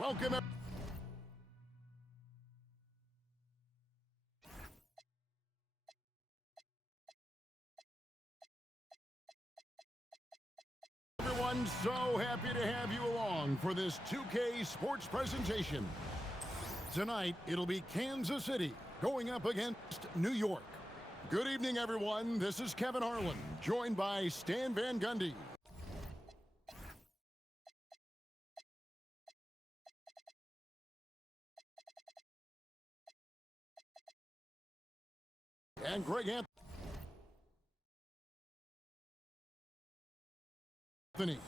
Welcome. Everyone, so happy to have you along for this 2K sports presentation. Tonight, it'll be Kansas City going up against New York. Good evening, everyone. This is Kevin Harlan, joined by Stan Van Gundy. And Greg Anthony. Here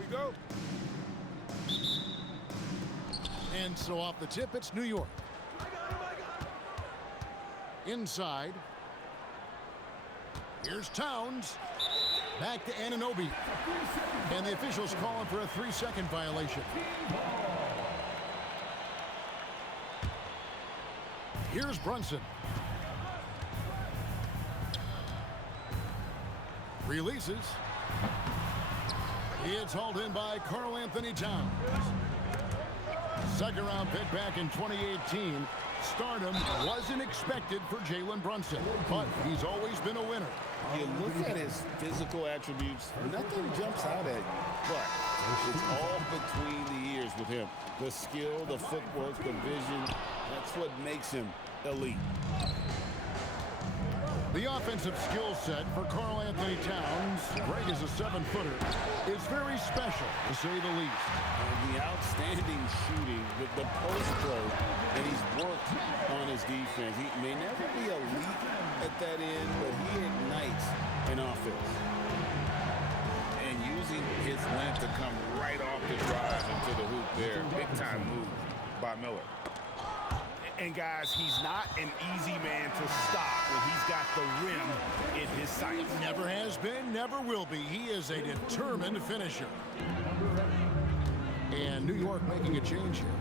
we go. And so off the tip, it's New York. Inside. Here's Towns. Back to Anunoby. And the officials calling for a 3-second violation. Here's Brunson. Releases. It's hauled in by Karl Anthony Towns. Second round pick back in 2018. Stardom wasn't expected for Jalen Brunson, but he's always been a winner. You look at his physical attributes, nothing jumps out at you, but it's all between the ears with him. The skill, the footwork, the vision, that's what makes him elite. The offensive skill set for Karl Anthony Towns, Greg is a 7-footer, is very special, to say the least. And the outstanding shooting, the post play, and he's worked on his defense. He may never be elite at that end, but he ignites an offense. And using his length to come right off the drive into the hoop there. Big-time move by Miller. And guys, he's not an easy man to stop when he's got the rim in his sights. Never has been, never will be. He is a determined finisher. And New York making a change here.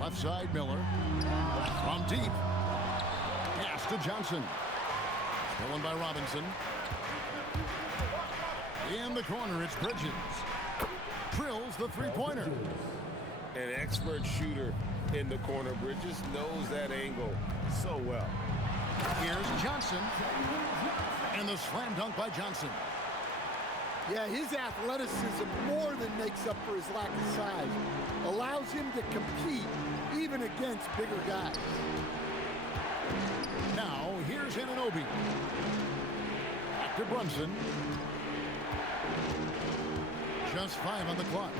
Left side, Miller. From deep. Pass to Johnson. Stolen by Robinson. In the corner, it's Bridges. Drills the three-pointer. An expert shooter in the corner. Bridges knows that angle so well. Here's Johnson. And the slam dunk by Johnson. Yeah, his athleticism more than makes up for his lack of size. Allows him to compete even against bigger guys. Now, here's Anunoby. Back to Brunson. Just 5 on the clock.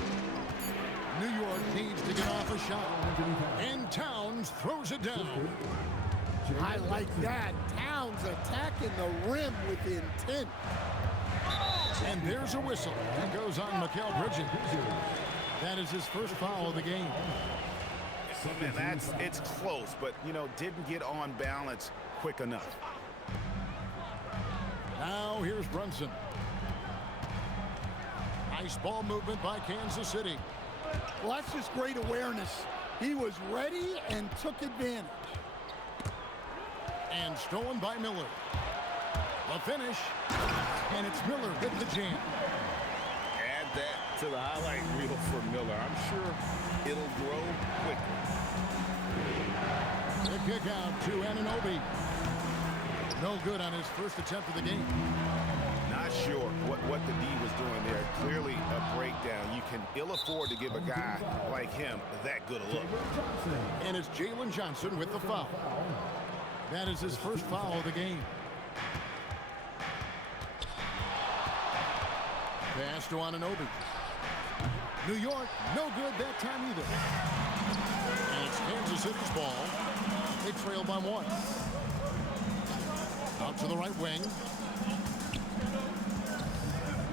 New York needs to get off a shot. And Towns throws it down. I like that. Towns attacking the rim with intent. And there's a whistle. That goes on Mikal Bridges. That is his first foul of the game. Man, it's close, but, you know, didn't get on balance quick enough. Now here's Brunson. Nice ball movement by Kansas City. Well, that's just great awareness. He was ready and took advantage. And stolen by Miller. The finish. And it's Miller with the jam. Add that to the highlight reel for Miller. I'm sure it'll grow quickly. The kick out to Anunoby. No good on his first attempt of the game. Not sure what the D was doing there. Clearly a breakdown. You can ill afford to give a guy like him that good a look. And it's Jalen Johnson with the foul. That is his first foul of the game. Pass to Anunoby. New York, no good that time either. And it's Kansas City's ball. They trail by 1. Out to the right wing.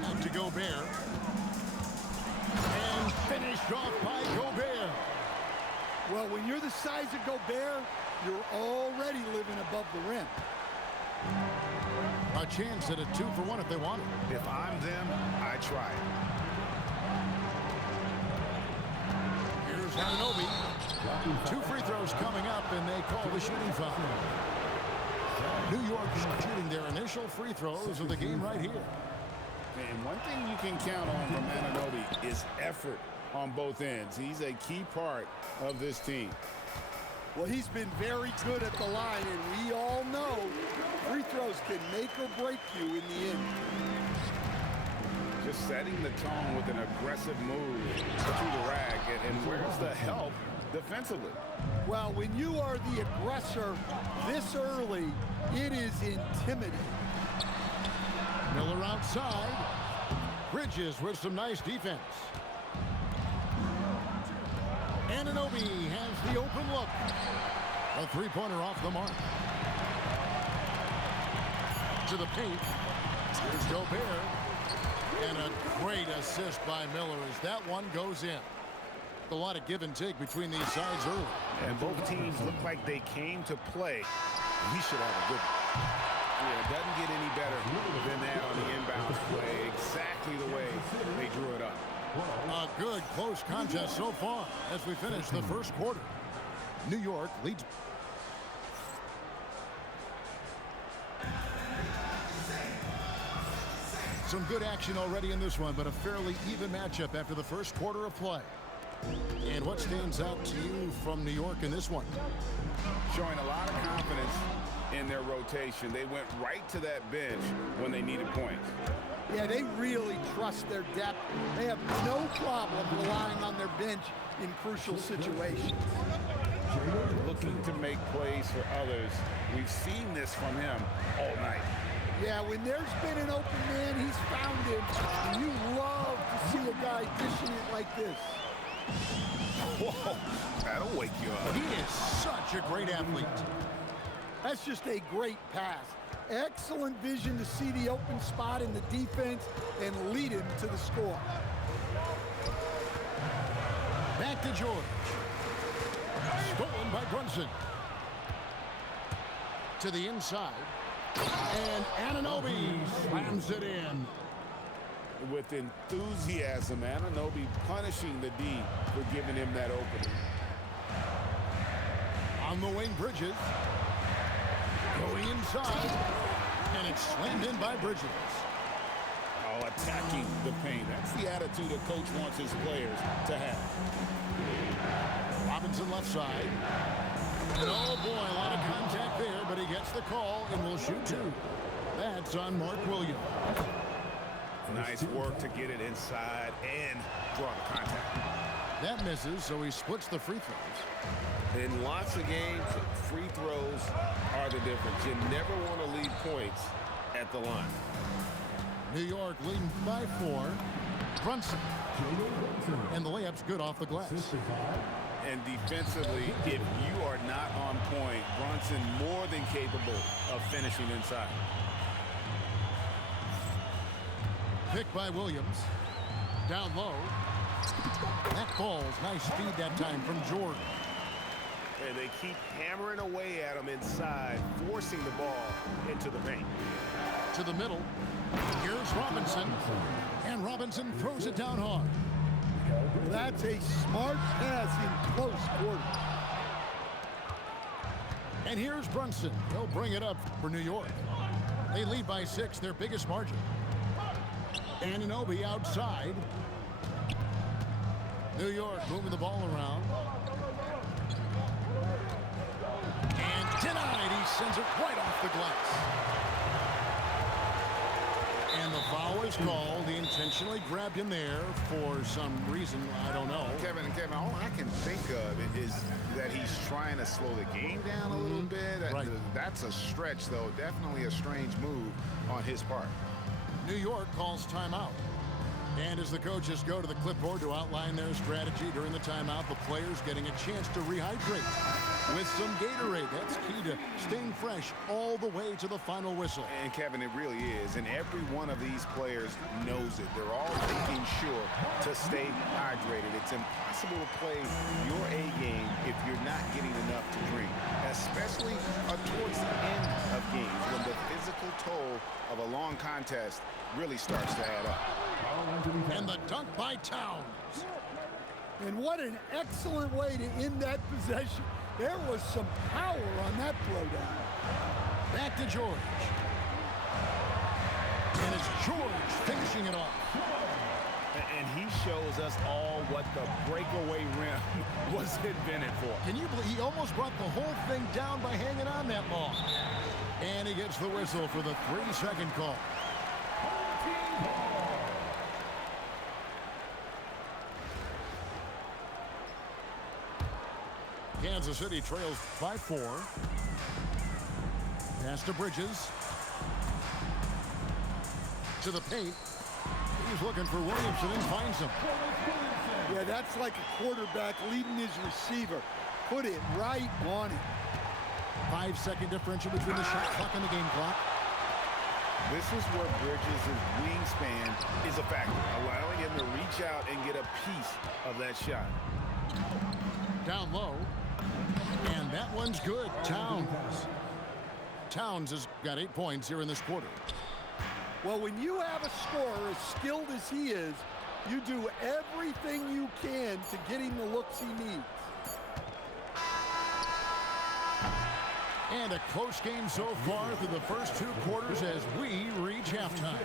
Out to Gobert. And finished off by Gobert. Well, when you're the size of Gobert, you're already living above the rim. A chance at a 2-for-1 if they want it. If I'm them, I try it. Here's Anunoby. 2 free throws coming up, and they call the shooting foul. New York shooting their initial free throws of the game right here. And one thing you can count on from Anunoby is effort on both ends. He's a key part of this team. Well, he's been very good at the line, and we all know free throws can make or break you in the end. Just setting the tone with an aggressive move to the rack. And where's the help defensively? Well, when you are the aggressor this early, it is intimidating. Miller outside. Bridges with some nice defense. Anunoby has the open look. A three-pointer off the mark. To the paint. Here's Gobert. And a great assist by Miller as that one goes in. A lot of give and take between these sides early. And both teams look like they came to play. He should have a good one. Yeah, it doesn't get any better than that on the inbound play. Exactly the way they drew it up. A good close contest so far as we finish the first quarter. New York leads. Some good action already in this one, but a fairly even matchup after the first quarter of play. And what stands out to you from New York in this one? Showing a lot of confidence in their rotation. They went right to that bench when they needed points. Yeah, they really trust their depth. They have no problem relying on their bench in crucial situations. Looking to make plays for others. We've seen this from him all night. Yeah, when there's been an open man, he's found him. And you love to see a guy dishing it like this. Whoa, that'll wake you up. He is such a great athlete. That's just a great pass. Excellent vision to see the open spot in the defense and lead him to the score. Back to George. Stolen by Brunson. To the inside. And Anunoby slams it in. With enthusiasm, Anunoby punishing the D for giving him that opening. On the wing, Bridges. Going inside. And it's slammed in by Bridges. Oh, attacking the paint. That's the attitude a coach wants his players to have. Robinson left side. And oh boy, a lot of contact there, but he gets the call and will shoot two. That's on Mark Williams. Nice work to get it inside and draw the contact. That misses, so he splits the free throws. In lots of games, free throws are the difference. You never want to leave points at the line. New York leading by 4. Brunson. And the layup's good off the glass. And defensively, if you are not on point, Brunson more than capable of finishing inside. Picked by Williams. Down low. That falls. Nice speed that time from Jordan. And they keep hammering away at him inside, forcing the ball into the paint. To the middle. Here's Robinson. And Robinson throws it down hard. That's a smart pass in close quarters. And here's Brunson. He'll bring it up for New York. They lead by 6, their biggest margin. Anunoby outside. New York moving the ball around. And denied. He sends it right off the glass. And the foul is called. He intentionally grabbed him there for some reason. I don't know. Kevin, all I can think of is that he's trying to slow the game down a little bit. Right. That's a stretch, though. Definitely a strange move on his part. New York calls timeout. And as the coaches go to the clipboard to outline their strategy during the timeout, the players getting a chance to rehydrate with some Gatorade. That's key to staying fresh all the way to the final whistle. And Kevin, it really is. And every one of these players knows it. They're all making sure to stay hydrated. It's impossible to play your A game if you're not getting enough to drink, especially towards the end of games when the physical toll of a long contest really starts to add up. And the dunk by Towns. And what an excellent way to end that possession. There was some power on that throwdown. Back to George. And it's George finishing it off. And he shows us all what the breakaway rim was invented for. Can you believe he almost brought the whole thing down by hanging on that long? And he gets the whistle for the 3-second call. Kansas City trails by 4. Pass to Bridges. To the paint. He's looking for Williamson and finds him. Yeah, that's like a quarterback leading his receiver. Put it right on him. 5-second differential between the shot clock and the game clock. This is where Bridges' wingspan is a factor, allowing him to reach out and get a piece of that shot. Down low. And that one's good. Towns has got 8 points here in this quarter. Well, when you have a scorer as skilled as he is, you do everything you can to get him the looks he needs. And a close game so far through the first 2 quarters as we reach halftime.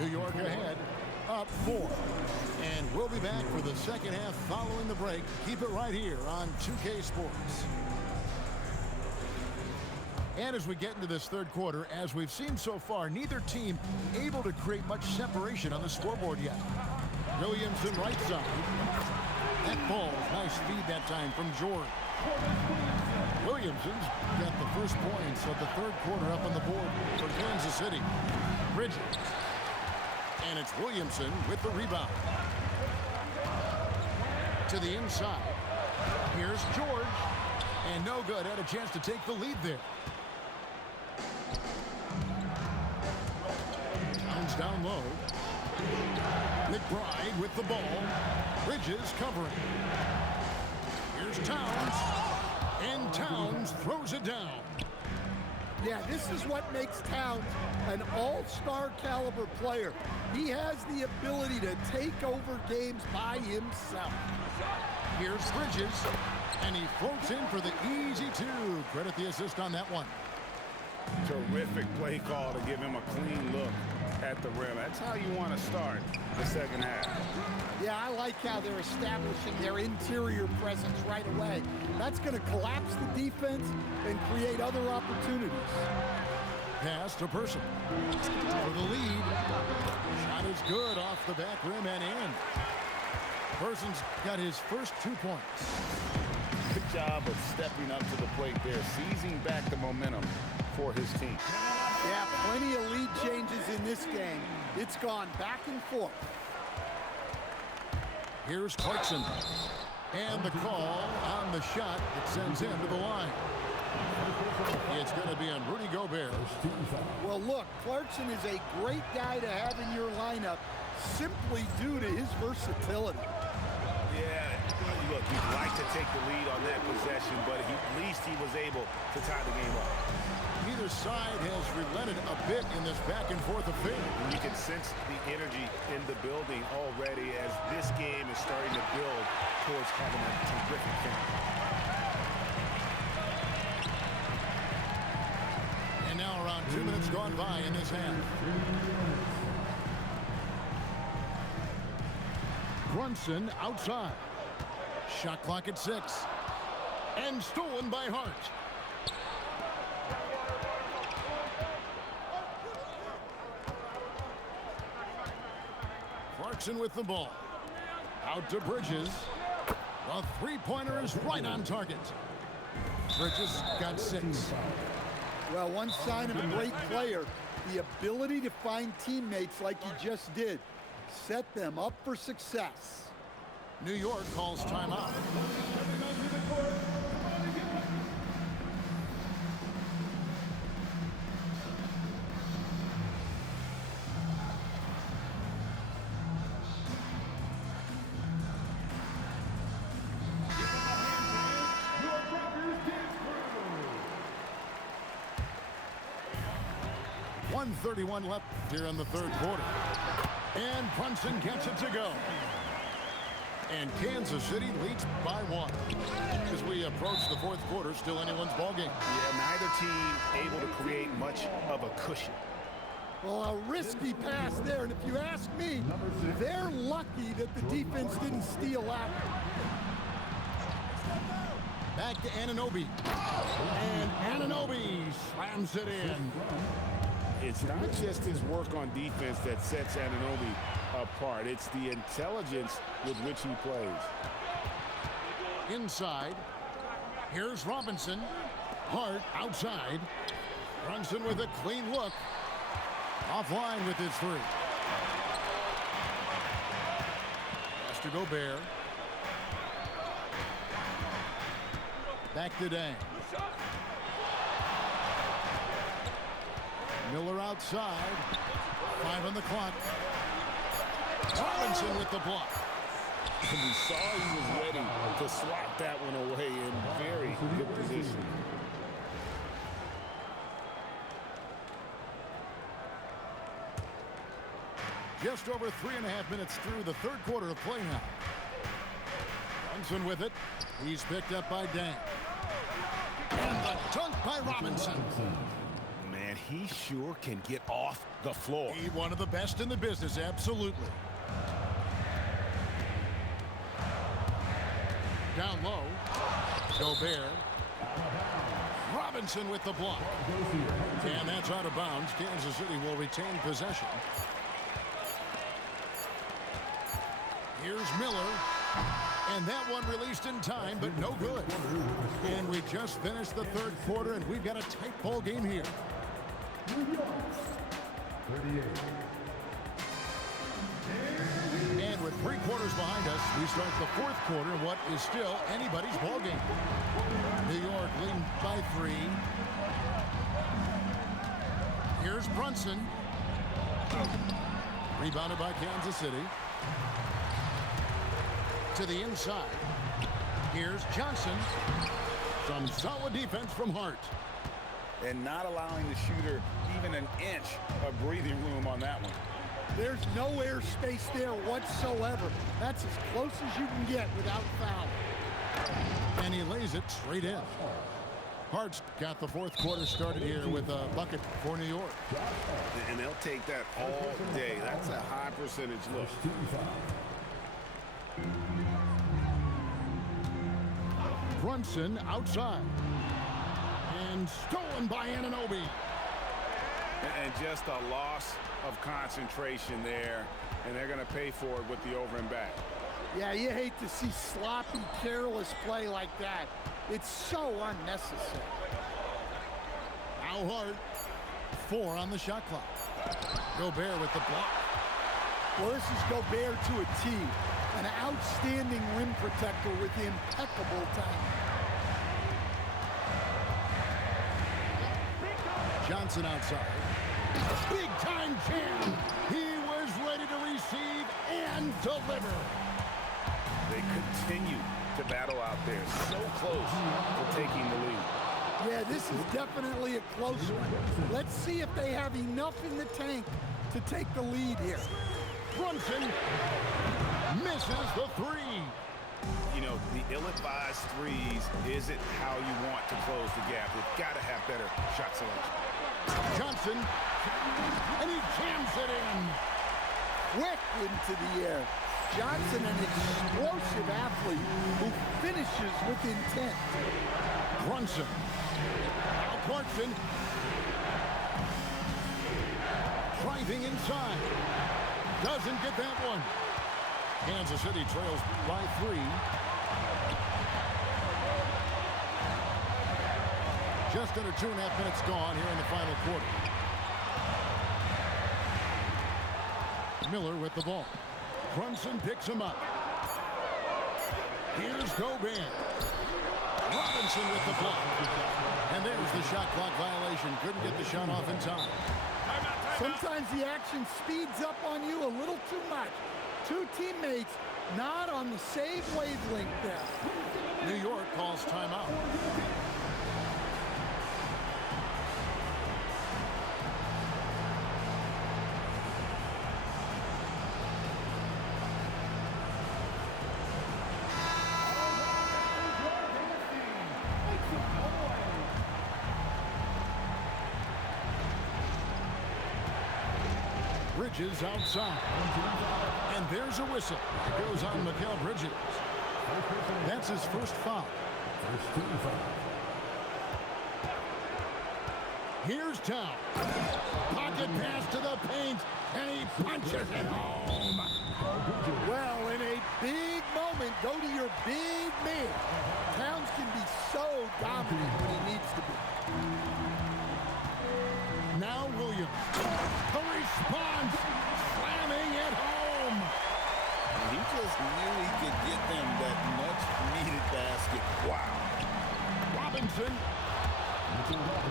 New York ahead, up 4. And we'll be back for the second half following the break. Keep it right here on 2K Sports. And as we get into this third quarter, as we've seen so far, neither team able to create much separation on the scoreboard yet. Williamson right side. That ball, nice feed that time from George. Williamson's got the first points of the third quarter up on the board for Kansas City. Bridges. And it's Williamson with the rebound. To the inside. Here's George. And no good. Had a chance to take the lead there. Towns down low. McBride with the ball. Bridges covering. Here's Towns. And Towns throws it down. Yeah, this is what makes Towns an all-star caliber player. He has the ability to take over games by himself. Here's Bridges. And he floats in for the easy 2. Credit the assist on that one. Terrific play call to give him a clean look at the rim. That's how you want to start the second half. Yeah, I like how they're establishing their interior presence right away. That's going to collapse the defense and create other opportunities. Pass to Person. For the lead. Shot is good off the back rim and in. Person's got his first 2 points. Good job of stepping up to the plate there, seizing back the momentum for his team. Yeah, plenty of lead changes in this game. It's gone back and forth. Here's Clarkson. And the call on the shot that sends him to the line. It's going to be on Rudy Gobert. Well, look, Clarkson is a great guy to have in your lineup simply due to his versatility. Yeah, look, he'd like to take the lead on that possession, but at least he was able to tie the game up. Neither side has relented a bit in this back-and-forth affair. You can sense the energy in the building already as this game is starting to build towards having a terrific finish. And now around 2 minutes gone by in this half. Brunson outside. Shot clock at 6. And stolen by Hart. Clarkson with the ball. Out to Bridges. The three-pointer is right on target. Bridges got 6. Well, one sign of a great player, the ability to find teammates like he just did. Set them up for success. New York calls timeout. .131 left here in the third quarter. And Brunson gets it to go. And Kansas City leads by 1 as we approach the fourth quarter, still anyone's ballgame. Yeah, neither team able to create much of a cushion. Well, a risky pass there, and if you ask me, they're lucky that the defense didn't steal out. Back to Anunoby. And Anunoby slams it in. It's not just his work on defense that sets Anunoby apart. It's the intelligence with which he plays. Inside. Here's Robinson. Hart outside. Brunson with a clean look. Offline with his three. Pass to Gobert. Back to Dang. Miller outside. 5 on the clock. Robinson with the block. And we saw he was ready to swat that one away in very good position. Just over 3.5 minutes through the third quarter of play now. Brunson with it. He's picked up by Dang. And the dunk by Robinson. Man, he sure can get off the floor. He one of the best in the business, absolutely. Down low. Gobert. Robinson with the block. And that's out of bounds. Kansas City will retain possession. Here's Miller. And that one released in time, but no good. And we just finished the third quarter, and we've got a tight ball game here. 38. And with 3 quarters behind us, we start the fourth quarter, what is still anybody's ball game. New York leading by 3. Here's Brunson. Rebounded by Kansas City. To the inside. Here's Johnson. Some solid defense from Hart. And not allowing the shooter even an inch of breathing room on that one. There's no air space there whatsoever. That's as close as you can get without foul. And he lays it straight in. Hart's got the fourth quarter started here with a bucket for New York. And they'll take that all day. That's a high percentage look. Brunson outside. And stolen by Anunoby. And just a loss of concentration there. And they're going to pay for it with the over and back. Yeah, you hate to see sloppy, careless play like that. It's so unnecessary. Now Hart. 4 on the shot clock. Gobert with the block. Well, this is Gobert to a T. An outstanding rim protector with impeccable timing. Johnson outside. Big time jam. He was ready to receive and deliver. They continue to battle out there. So close to taking the lead. Yeah, this is definitely a close one. Let's see if they have enough in the tank to take the lead here. Brunson misses the 3. You know, the ill-advised threes isn't how you want to close the gap. You've got to have better shot selection. Johnson, and he jams it in. Quick into the air. Johnson, an explosive athlete who finishes with intent. Brunson. Now Clarkson. Driving inside. Doesn't get that one. Kansas City trails by 3. Just under 2.5 minutes gone here in the final quarter. Miller with the ball. Brunson picks him up. Here's Gobert. Robinson with the block. And there's the shot clock violation. Couldn't get the shot off in time. Sometimes the action speeds up on you a little too much. 2 teammates not on the same wavelength there. New York calls timeout. Switches outside. And there's a whistle. It goes on Mikal Bridges. That's his first foul. Here's Town. Pocket pass to the paint, and he punches it home. Well, in a big moment, go to your big man. Towns can be so dominant when he needs to be. Now Williams. The response, slamming it home. He just knew he could get them that much-needed basket. Wow. Robinson.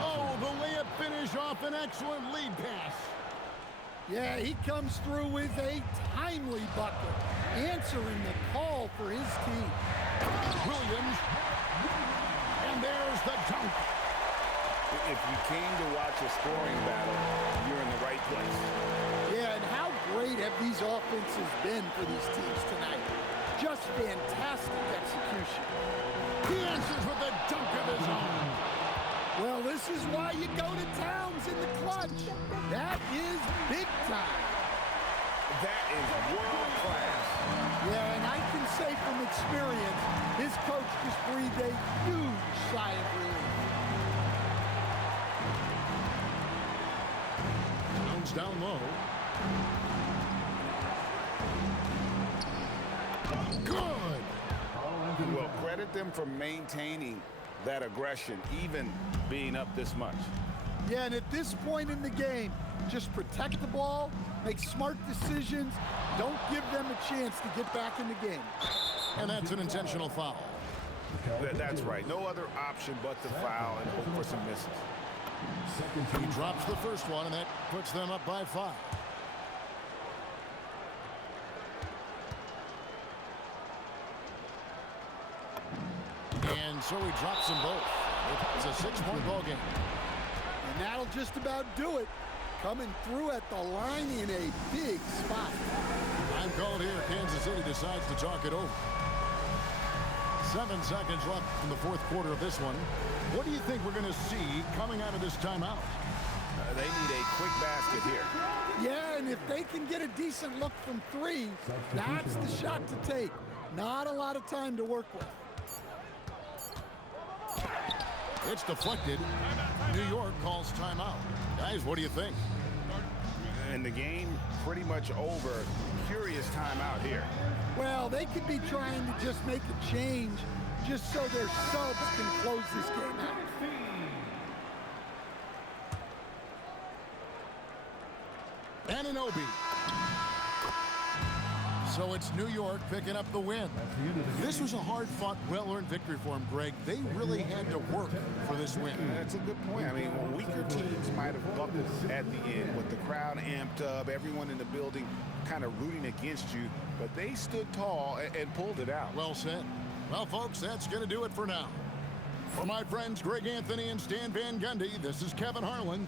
Oh, the layup finish off an excellent lead pass. Yeah, he comes through with a timely bucket, answering the call for his team. Williams. And there's the dunk. If you came to watch a scoring battle, you're in the right place. Yeah, and how great have these offenses been for these teams tonight? Just fantastic execution. He answers with a dunk of his own. Well, this is why you go to Towns in the clutch. That is big time. That is world class. Yeah, and I can say from experience, his coach just breathed a huge sigh of relief. Towns down low. Good. Well, credit them for maintaining that aggression, even being up this much. Yeah, and at this point in the game, just protect the ball, make smart decisions, don't give them a chance to get back in the game. And that's an intentional foul. That's right. No other option but to foul and hope for some misses. He drops the first one, and that puts them up by 5. And so he drops them both. It's a 6-point ball game. And that'll just about do it. Coming through at the line in a big spot. Time called here. Kansas City decides to talk it over. 7 seconds left in the fourth quarter of this one. What do you think we're going to see coming out of this timeout? They need a quick basket here. Yeah, and if they can get a decent look from 3, that's the shot to take. Not a lot of time to work with. It's deflected. New York calls timeout. Guys, what do you think? And the game pretty much over. Curious timeout here. Well, they could be trying to just make a change just so their subs can close this game out. Anunoby. So it's New York picking up the win. This was a hard-fought, well-earned victory for them, Greg. They really had to work for this win. That's a good point. I mean, weaker teams might have buckled at the end with the crowd amped up, everyone in the building kind of rooting against you, but they stood tall and pulled it out. Well said. Well, folks, that's going to do it for now. For my friends Greg Anthony and Stan Van Gundy, this is Kevin Harlan.